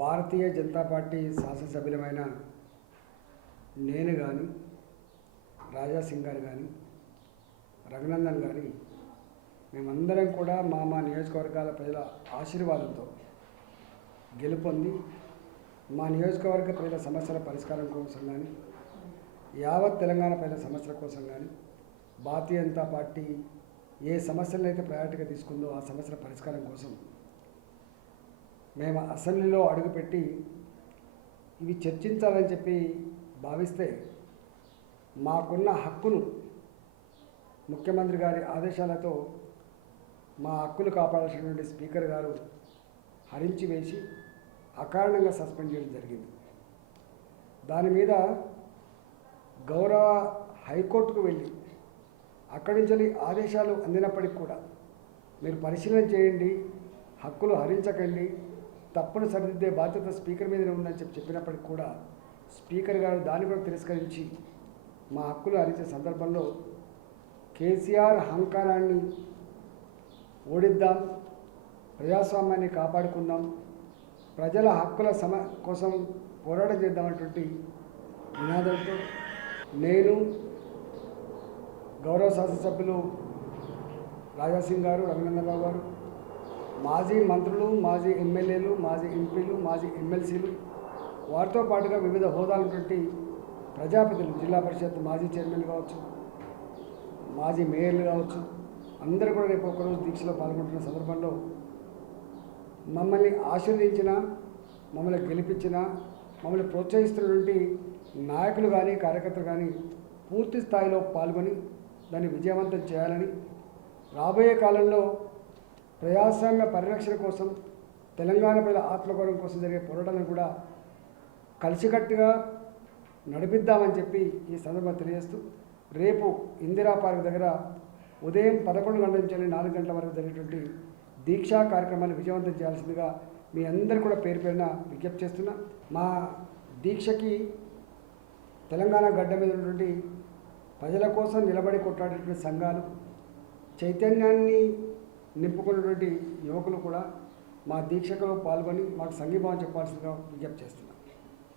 Bharatiya Janata party శాసనసభ్యులమైన నేను కానీ రాజా సింగ్ గారు కానీ రఘునందన్ గారి మేమందరం కూడా మా నియోజకవర్గాల ప్రజల ఆశీర్వాదంతో గెలుపొంది మా నియోజకవర్గ ప్రజల సమస్యల పరిష్కారం కోసం కానీ యావత్ తెలంగాణ ప్రజల సమస్యల కోసం కానీ భారతీయ జనతా పార్టీ ఏ సమస్యలను అయితే ప్రయారిటీగా తీసుకుందో ఆ సమస్యల పరిష్కారం కోసం మేము అసెంబ్లీలో అడుగుపెట్టి ఇవి చర్చించాలని చెప్పి భావిస్తే మాకున్న హక్కును ముఖ్యమంత్రి గారి ఆదేశాలతో మా హక్కులు కాపాడాల్సినటువంటి స్పీకర్ గారు హరించి వేసి అకారణంగా సస్పెండ్ చేయడం జరిగింది. దాని మీద గౌరవ హైకోర్టుకు వెళ్ళి అక్కడి నుంచి ఆదేశాలు అందినప్పటికి కూడా మీరు పరిశీలన చేయండి, హక్కులు హరించకండి, తప్పును సరిదిద్దే బాధ్యత స్పీకర్ మీదనే ఉందని చెప్పినప్పటికి కూడా స్పీకర్ గారు దాన్ని కూడా తిరస్కరించి మా హక్కులు హరించే సందర్భంలో కేసీఆర్ అహంకారాన్ని ఓడిద్దాం, ప్రజాస్వామ్యాన్ని కాపాడుకుందాం, ప్రజల హక్కుల కోసం పోరాటం చేద్దామనేటువంటి నినాదంతో నేను గౌరవ శాసనసభ్యులు రాజాసింగ్ గారు, రఘునందరావు గారు, మాజీ మంత్రులు, మాజీ ఎమ్మెల్యేలు, మాజీ ఎంపీలు, మాజీ ఎమ్మెల్సీలు, వారితో పాటుగా వివిధ హోదాలటువంటి ప్రజాప్రతినిధులు, జిల్లా పరిషత్ మాజీ చైర్మన్ కావచ్చు, మాజీ మేయర్లు కావచ్చు, అందరూ కూడా రేపు ఒకరోజు దీక్షలో పాల్గొంటున్న సందర్భంలో మమ్మల్ని ఆశీర్వదించిన, మమ్మల్ని గెలిపించిన, మమ్మల్ని ప్రోత్సహిస్తున్నటువంటి నాయకులు కానీ కార్యకర్తలు కానీ పూర్తి స్థాయిలో పాల్గొని దాన్ని విజయవంతం చేయాలని, రాబోయే కాలంలో ప్రజాస్వామ్య పరిరక్షణ కోసం, తెలంగాణ ప్రజల ఆత్మగౌరవం కోసం జరిగే పోరాటాలను కూడా కలిసికట్టుగా నడిపిద్దామని చెప్పి ఈ సందర్భంగా తెలియజేస్తూ, రేపు ఇందిరా పార్క్ దగ్గర ఉదయం 11 గంటల నుంచి 4 గంటల వరకు జరిగేటువంటి దీక్షా కార్యక్రమాన్ని విజయవంతం చేయాల్సిందిగా మీ అందరూ కూడా పేరు పేరున విజ్ఞప్తి చేస్తున్నా. మా దీక్షకి తెలంగాణ గడ్డ మీద ఉన్నటువంటి ప్రజల కోసం నిలబడి కొట్లాడేటువంటి సంఘాలు, చైతన్యాన్ని నింపుకున్నటువంటి యువకులు కూడా మా దీక్షలో పాల్గొని మాకు సంఘీభావం చెప్పాల్సిందిగా విజ్ఞప్తి చేస్తున్నారు.